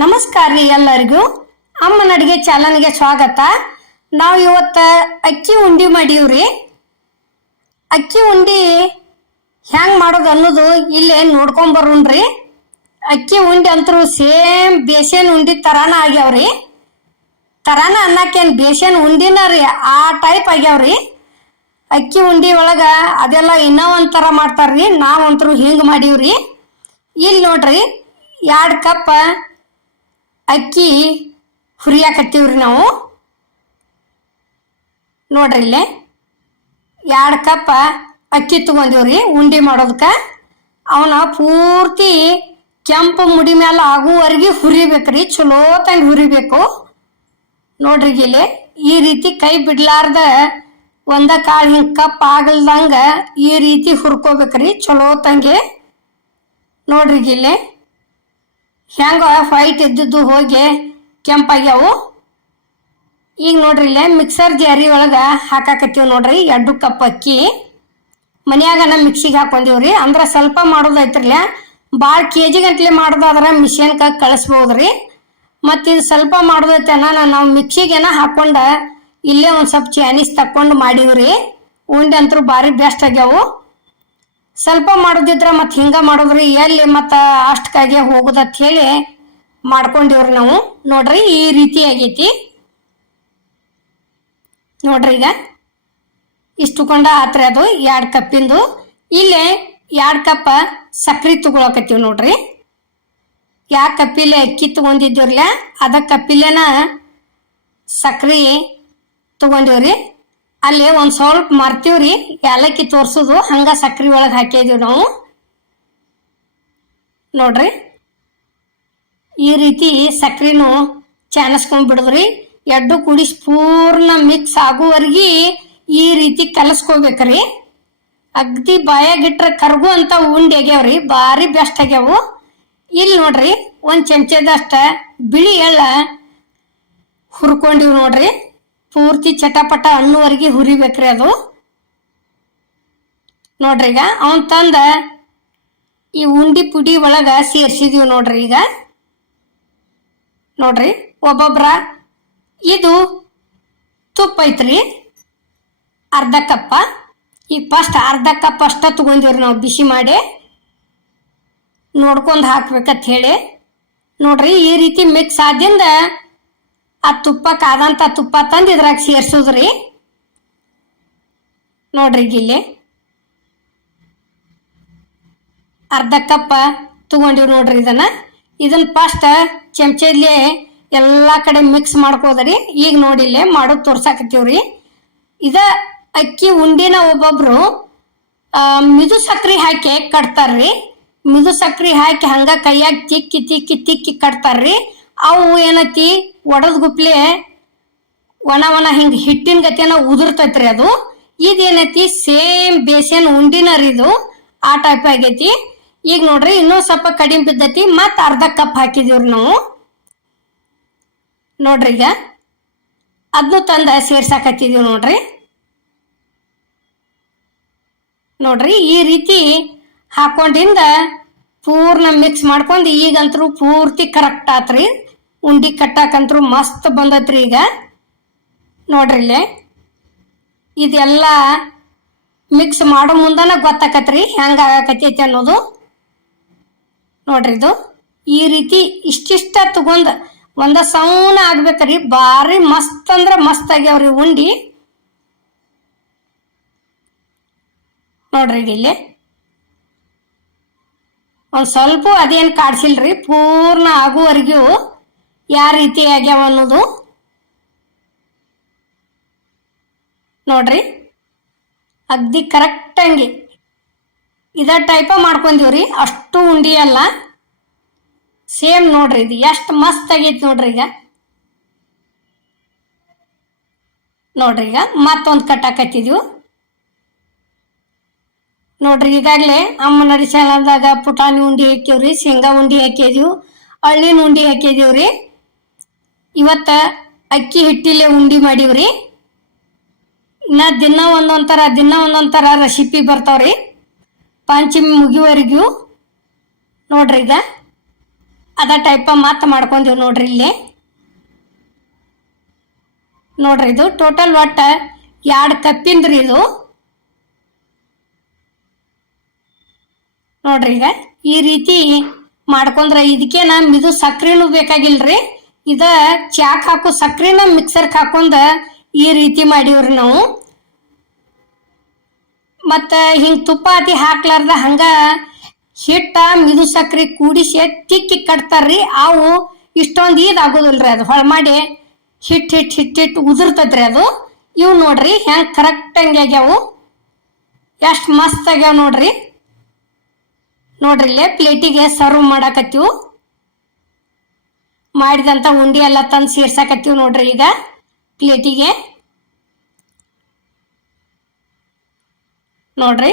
ನಮಸ್ಕಾರ ರೀ ಎಲ್ಲರಿಗೂ. ಅಮ್ಮನ ಅಡಿಗೆ ಚಾನಲ್ಗೆ ಸ್ವಾಗತ. ನಾವು ಇವತ್ತು ಅಕ್ಕಿ ಉಂಡಿ ಮಾಡೀವ್ರಿ. ಅಕ್ಕಿ ಉಂಡಿ ಹೆಂಗೆ ಮಾಡೋದು ಅನ್ನೋದು ಇಲ್ಲೇ ನೋಡ್ಕೊಂಬರ್ರಿ. ಅಕ್ಕಿ ಉಂಡಿ ಅಂತರೂ ಸೇಮ್ ಬೇಸನ್ ಉಂಡಿ ತರಾನ ಆಗ್ಯಾವ್ರಿ. ತರಾನ ಅನ್ನಕ್ಕೇನು ಬೇಸನ್ ಉಂಡಿನ ರೀ, ಆ ಟೈಪ್ ಆಗ್ಯಾವ್ರಿ. ಅಕ್ಕಿ ಉಂಡಿ ಒಳಗೆ ಅದೆಲ್ಲ ಇನ್ನೂ ಒಂಥರ ಮಾಡ್ತಾರ್ರಿ, ನಾವಂತರೂ ಹಿಂಗೆ ಮಾಡೀವ್ರಿ. ಇಲ್ಲಿ ನೋಡ್ರಿ 2 ಕಪ್ ಅಕ್ಕಿ ಹುರಿಯಾಕತ್ತೀವ್ರಿ ನಾವು. ನೋಡ್ರಿ ಇಲ್ಲೇ 2 ಕಪ್ ಅಕ್ಕಿ ತಗೊಂಡಿವ್ರಿ ಉಂಡಿ ಮಾಡೋದಕ್ಕೆ. ಅವನ ಪೂರ್ತಿ ಕೆಂಪು ಮುಡಿ ಮೇಲೆ ಆಗುವವರೆಗೆ ಹುರಿಬೇಕ್ರಿ, ಚಲೋ ತಂಗಿ ಹುರಿಬೇಕು. ನೋಡ್ರಿ ಇಲ್ಲಿ ಈ ರೀತಿ ಕೈ ಬಿಡ್ಲಾರ್ದ ಒಂದ ಕಾಳು ಹಿಂಗೆ ಕಪ್ ಆಗಲ್ದಂಗ ಈ ರೀತಿ ಹುರ್ಕೋಬೇಕ್ರಿ ಚಲೋ ತಂಗಿ. ನೋಡ್ರಿ ಇಲ್ಲಿ ಹೆಂಗ ವೈಟ್ ಇದ್ದಿದ್ದು ಹೋಗಿ ಕೆಂಪಾಗ್ಯಾವು. ಈಗ ನೋಡ್ರಿ ಇಲ್ಲೇ ಮಿಕ್ಸರ್ ಜಾರಿ ಒಳಗೆ ಹಾಕಾಕತ್ತೀವಿ ನೋಡ್ರಿ 2 ಕಪ್ ಅಕ್ಕಿ. ಮನ್ಯಾಗ ಮಿಕ್ಸಿಗೆ ಹಾಕೊಂಡಿವ್ರಿ. ಅಂದ್ರೆ ಸ್ವಲ್ಪ ಮಾಡೋದೈತ್ರಲ್ಲ, ಭಾಳ KG ಗಂಟ್ಲೆ ಮಾಡೋದಾದ್ರೆ ಮಿಷನ್ಗೆ ಕಳಿಸ್ಬೋದ್ರಿ. ಮತ್ತು ಇದು ಸ್ವಲ್ಪ ಮಾಡೋದೈತೆನ ನಾವು ಮಿಕ್ಸಿಗೆನ ಹಾಕೊಂಡ ಇಲ್ಲೇ ಒಂದು ಸ್ವಲ್ಪ ಚಾನೀಸ್ ತಕ್ಕೊಂಡು ಮಾಡೀವ್ರಿ. ಉಂಡೆ ಅಂತರೂ ಭಾರಿ ಬೆಸ್ಟ್ ಆಗ್ಯಾವು. ಸ್ವಲ್ಪ ಮಾಡೋದಿದ್ರೆ ಮತ್ತು ಹಿಂಗೆ ಮಾಡೋದ್ರಿ, ಎಲ್ಲಿ ಮತ್ತು ಅಷ್ಟಕ್ಕಾಗೆ ಹೋಗೋದತ್ ಹೇಳಿ ಮಾಡ್ಕೊಂಡಿವ್ರಿ ನಾವು. ನೋಡ್ರಿ ಈ ರೀತಿ ಆಗೈತಿ. ನೋಡ್ರಿ ಈಗ ಇಷ್ಟು ಕೊಂಡ ಆತ್ರಿ ಅದು 2 ಕಪ್ಪಿಂದು. ಇಲ್ಲೇ 2 ಕಪ್ ಸಕ್ರೆ ತಗೊಳಕತ್ತೀವಿ ನೋಡ್ರಿ. 2 ಕಪ್ಪಿಲೆ ಅಕ್ಕಿ ತಗೊಂಡಿದ್ದೀವ್ರಲ್ಲ, ಅದ ಕಪ್ಪಿಲೇನ ಸಕ್ರೆ ತಗೊಂಡಿವ್ರಿ. ಅಲ್ಲಿ ಒಂದು ಸ್ವಲ್ಪ ಮರ್ತೀವ್ರಿ, ಏಲಕ್ಕಿ ತೋರ್ಸೋದು ಹಂಗ ಸಕ್ರೆ ಒಳಗೆ ಹಾಕಿದೀವಿ ನಾವು. ನೋಡ್ರಿ ಈ ರೀತಿ ಸಕ್ರೆನೂ ಚಾನಸ್ಕೊಂಡ್ ಬಿಡುದ್ರಿ. 2 ಕುಡಿಸಿ ಪೂರ್ಣ ಮಿಕ್ಸ್ ಆಗುವವರೆಗೆ ಈ ರೀತಿ ಕಲಸ್ಕೋಬೇಕ್ರಿ. ಅಗ್ದಿ ಬಾಯಾಗಿಟ್ರೆ ಕರ್ಗು ಅಂತ ಉಂಡೆ ಆಗ್ಯಾವ್ರಿ, ಭಾರಿ ಬೆಸ್ಟ್ ಆಗ್ಯಾವು. ಇಲ್ಲಿ ನೋಡ್ರಿ 1 ಚಮಚದಷ್ಟ ಬಿಳಿ ಎಳ್ಳ ಹುರ್ಕೊಂಡಿವ್ ನೋಡ್ರಿ. ಪೂರ್ತಿ ಚಟಪಟ ಅನ್ನುವರೆಗೆ ಹುರಿಬೇಕ್ರಿ ಅದು. ನೋಡ್ರಿ ಈಗ ಅವನ್ ತಂದ ಈ ಉಂಡಿ ಪುಡಿ ಒಳಗ ಸೇರ್ಸಿದೀವಿ ನೋಡ್ರಿ. ಈಗ ನೋಡ್ರಿ ಒಬ್ಬೊಬ್ರ ಇದು ತುಪ್ಪ ಐತ್ರಿ ಅರ್ಧ ಕಪ್ಪ. ಈಗ ಫಸ್ಟ್ ಅರ್ಧ ಕಪ್ ಅಷ್ಟ ತಗೊಂಡಿವ್ರಿ ನಾವು ಬಿಸಿ ಮಾಡಿ, ನೋಡ್ಕೊಂಡು ಹಾಕ್ಬೇಕಂತ ಹೇಳಿ. ನೋಡ್ರಿ ಈ ರೀತಿ ಮಿಕ್ಸ್ ಆದಿಂದ ಆ ತುಪ್ಪ ಕಾದಂತ ತುಪ್ಪ ತಂದು ಇದ್ರಾಗ ಸೇರ್ಸೋದ್ರಿ. ನೋಡ್ರಿ ಇಲ್ಲಿ ಅರ್ಧ ಕಪ್ ತಗೊಂಡಿವಿ ನೋಡ್ರಿ. ಇದನ್ನ ಫಸ್ಟ್ ಚಮಚಲ್ಲಿ ಎಲ್ಲಾ ಕಡೆ ಮಿಕ್ಸ್ ಮಾಡ್ಕೋದ್ರಿ. ಈಗ ನೋಡಿಲ್ಲೇ ಮಾಡೋದು ತೋರ್ಸಾಕತ್ತೀವ್ರಿ. ಇದ ಅಕ್ಕಿ ಉಂಡಿನ ಒಬ್ಬೊಬ್ರು ಮಿದು ಸಕ್ರೆ ಹಾಕಿ ಕಟ್ತಾರ್ರಿ. ಮಿದು ಸಕ್ರೆ ಹಾಕಿ ಹಂಗ ಕೈಯಾಗ ತಿಕ್ಕಿ ತಿಕ್ಕಿ ತಿಕ್ಕಿ ಕಟ್ತಾರ್ರಿ. ಅವು ಏನೈತಿ ಒಡದ್ ಗುಪ್ಲೆ ಒಣ ಹಿಂಗ ಹಿಟ್ಟಿನ ಗತಿನ ಉದುರ್ತೈತ್ರಿ ಅದು. ಇದೇನೈತಿ ಸೇಮ್ ಬೇಸನ್ ಉಂಡಿನರಿ ಇದು, ಆ ಟೈಪ್ ಆಗೈತಿ. ಈಗ ನೋಡ್ರಿ ಇನ್ನೂ ಸ್ವಲ್ಪ ಕಡಿಮೆ ಬಿದ್ದೈತಿ, ಮತ್ ಅರ್ಧ ಕಪ್ ಹಾಕಿದೀವ್ರಿ ನಾವು. ನೋಡ್ರಿ ಈಗ ಅದನ್ನು ತಂದ ಸೇರ್ಸಾಕತ್ತಿದೀವಿ ನೋಡ್ರಿ. ನೋಡ್ರಿ ಈ ರೀತಿ ಹಾಕೊಂಡಿಂದ ಪೂರ್ಣ ಮಿಕ್ಸ್ ಮಾಡ್ಕೊಂಡು ಈಗಂತರೂ ಪೂರ್ತಿ ಕರೆಕ್ಟ್ ಆತ್ರಿ. ಉಂಡಿ ಕಟ್ಟಾಕಂತ್ರು ಮಸ್ತ್ ಬಂದತ್ರಿ. ಈಗ ನೋಡ್ರಿ ಇಲ್ಲೇ ಇದೆಲ್ಲ ಮಿಕ್ಸ್ ಮಾಡೋ ಮುಂದನ ಗೊತ್ತಾಕತ್ರಿ ಹೆಂಗ ಆಗಾಕತ್ತೈತಿ ಅನ್ನೋದು. ನೋಡ್ರಿ ಇದು ಈ ರೀತಿ ಇಷ್ಟಿಷ್ಟ ತಗೊಂಡ್ ಒಂದ ಸೌನ ಆಗ್ಬೇಕ್ರಿ. ಭಾರಿ ಮಸ್ತ್ ಅಂದ್ರ ಮಸ್ತ್ ಆಗ್ಯಾವ್ರಿ ಉಂಡಿ. ನೋಡ್ರಿ ಇಲ್ಲಿ ಒಂದ್ ಸ್ವಲ್ಪ ಅದೇನ್ ಕಾಡ್ಸಿಲ್ರಿ, ಪೂರ್ಣ ಆಗುವವರೆಗೂ ಯಾವ ರೀತಿ ಆಗ್ಯಾವ ಅನ್ನೋದು. ನೋಡ್ರಿ ಅಗ್ದಿ ಕರೆಕ್ಟ್ ಹಂಗೆ ಇದ ಟೈಪ ಮಾಡ್ಕೊಂಡಿವ್ರಿ. ಅಷ್ಟು ಉಂಡಿ ಅಲ್ಲ, ಸೇಮ್ ನೋಡ್ರಿ ಇದು ಎಷ್ಟು ಮಸ್ತ್ ಆಗೈತಿ ನೋಡ್ರಿ. ಈಗ ನೋಡ್ರಿ ಈಗ ಮತ್ತೊಂದು ಕಟ್ಟಾಕತ್ತಿದ್ವು ನೋಡ್ರಿ. ಈಗಾಗಲೇ ಅಮ್ಮನ ಚಾನಲ್ದಾಗ ಪುಟಾಣಿ ಉಂಡಿ ಹಾಕಿವ್ರಿ, ಶೇಂಗಾ ಉಂಡಿ ಹಾಕಿದೀವಿ, ಅಳ್ಳಿನ ಉಂಡಿ ಹಾಕಿದೀವ್ರಿ. ಇವತ್ತ ಅಕ್ಕಿ ಹಿಟ್ಟಿಲೆ ಉಂಡಿ ಮಾಡೀವ್ರಿ. ಇನ್ನ ದಿನ ಒಂದೊಂದ್ ತರ ರೆಸಿಪಿ ಬರ್ತಾವ್ರಿ ಪಂಚಮಿ ಮುಗಿವರೆಗೂ. ನೋಡ್ರಿ ಈಗ ಅದ ಟೈಪ ಮತ್ತೆ ಮಾಡ್ಕೊಂತೀವಿ ನೋಡ್ರಿ ಇಲ್ಲಿ. ನೋಡ್ರಿ ಇದು ಟೋಟಲ್ ಒಟ್ಟ 2 ಕಪ್ಪಿಂದ್ರಿ ಇದು. ನೋಡ್ರಿ ಈಗ ಈ ರೀತಿ ಮಾಡ್ಕೊಂಡ್ರೆ ಇದಕ್ಕೇನ ಮಿದು ಸಕ್ರಿನೂ ಬೇಕಾಗಿಲ್ರಿ. ಇದ ಚಾಕ್ ಹಾಕೋ ಸಕ್ರಿನ ಮಿಕ್ಸರ್ಗೆ ಹಾಕೊಂಡ ಈ ರೀತಿ ಮಾಡೀವ್ರಿ ನಾವು. ಮತ್ತು ಹಿಂಗೆ ತುಪ್ಪ ಅತಿ ಹಾಕ್ಲಾರ್ದ ಹಂಗ ಹಿಟ್ಟ ಮಿದು ಸಕ್ರೆ ಕೂಡಿಸಿ ತಿಕ್ಕಿ ಕಟ್ತಾರ್ರಿ. ಅವು ಇಷ್ಟೊಂದು ಇದಾಗೋದಿಲ್ರಿ, ಅದು ಹೊಳ ಮಾಡಿ ಹಿಟ್ಟು ಉದುರ್ತೈತ್ರಿ ಅದು. ಇವು ನೋಡ್ರಿ ಹೆಂಗೆ ಕರೆಕ್ಟಂಗೆ ಆಗ್ಯಾವು, ಎಷ್ಟು ಮಸ್ತ್ ಆಗ್ಯಾವ ನೋಡ್ರಿ. ನೋಡ್ರಿ ಇಲ್ಲೇ ಪ್ಲೇಟಿಗೆ ಸರ್ವ್ ಮಾಡಾಕತ್ತೀವಿ. ಮಾಡಿದಂಥ ಉಂಡೆ ಎಲ್ಲ ತಂದು ಸೇರ್ಸಾಕತ್ತೀವಿ ನೋಡ್ರಿ ಈಗ ಪ್ಲೇಟಿಗೆ. ನೋಡ್ರಿ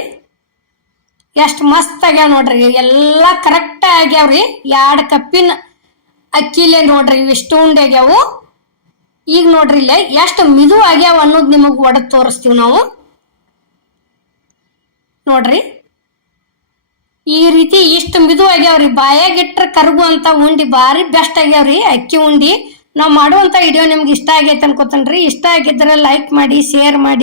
ಎಷ್ಟು ಮಸ್ತ್ ಆಗ್ಯಾವ ನೋಡ್ರಿ, ಎಲ್ಲ ಕರೆಕ್ಟ್ ಆಗ್ಯಾವ್ರಿ. 2 ಕಪ್ಪಿನ ಅಕ್ಕಿಲೆ ನೋಡ್ರಿ ಇಷ್ಟು ಉಂಡೆ ಆಗ್ಯಾವು. ಈಗ ನೋಡ್ರಿ ಇಲ್ಲೇ ಎಷ್ಟು ಮಿದು ಆಗ್ಯಾವ ಅನ್ನೋದು ನಿಮಗೆ ಒಡೆದು ತೋರಿಸ್ತೀವಿ ನಾವು. ನೋಡ್ರಿ ಈ ರೀತಿ ಇಷ್ಟು ಮಿದು ಆಗ್ಯಾವ್ರಿ. ಬಾಯಾಗಿಟ್ರೆ ಕರ್ಗು ಅಂತ ಉಂಡಿ ಭಾರಿ ಬೆಸ್ಟ್ ಆಗ್ಯಾವ್ರಿ ಅಕ್ಕಿ ಉಂಡಿ. ನಾವು ಮಾಡುವಂಥ ವಿಡಿಯೋ ನಿಮ್ಗೆ ಇಷ್ಟ ಆಗೈತೆ ಅನ್ಕೋತೇನ್ರಿ. ಇಷ್ಟ ಆಗಿದ್ರೆ ಲೈಕ್ ಮಾಡಿ, ಶೇರ್ ಮಾಡಿ.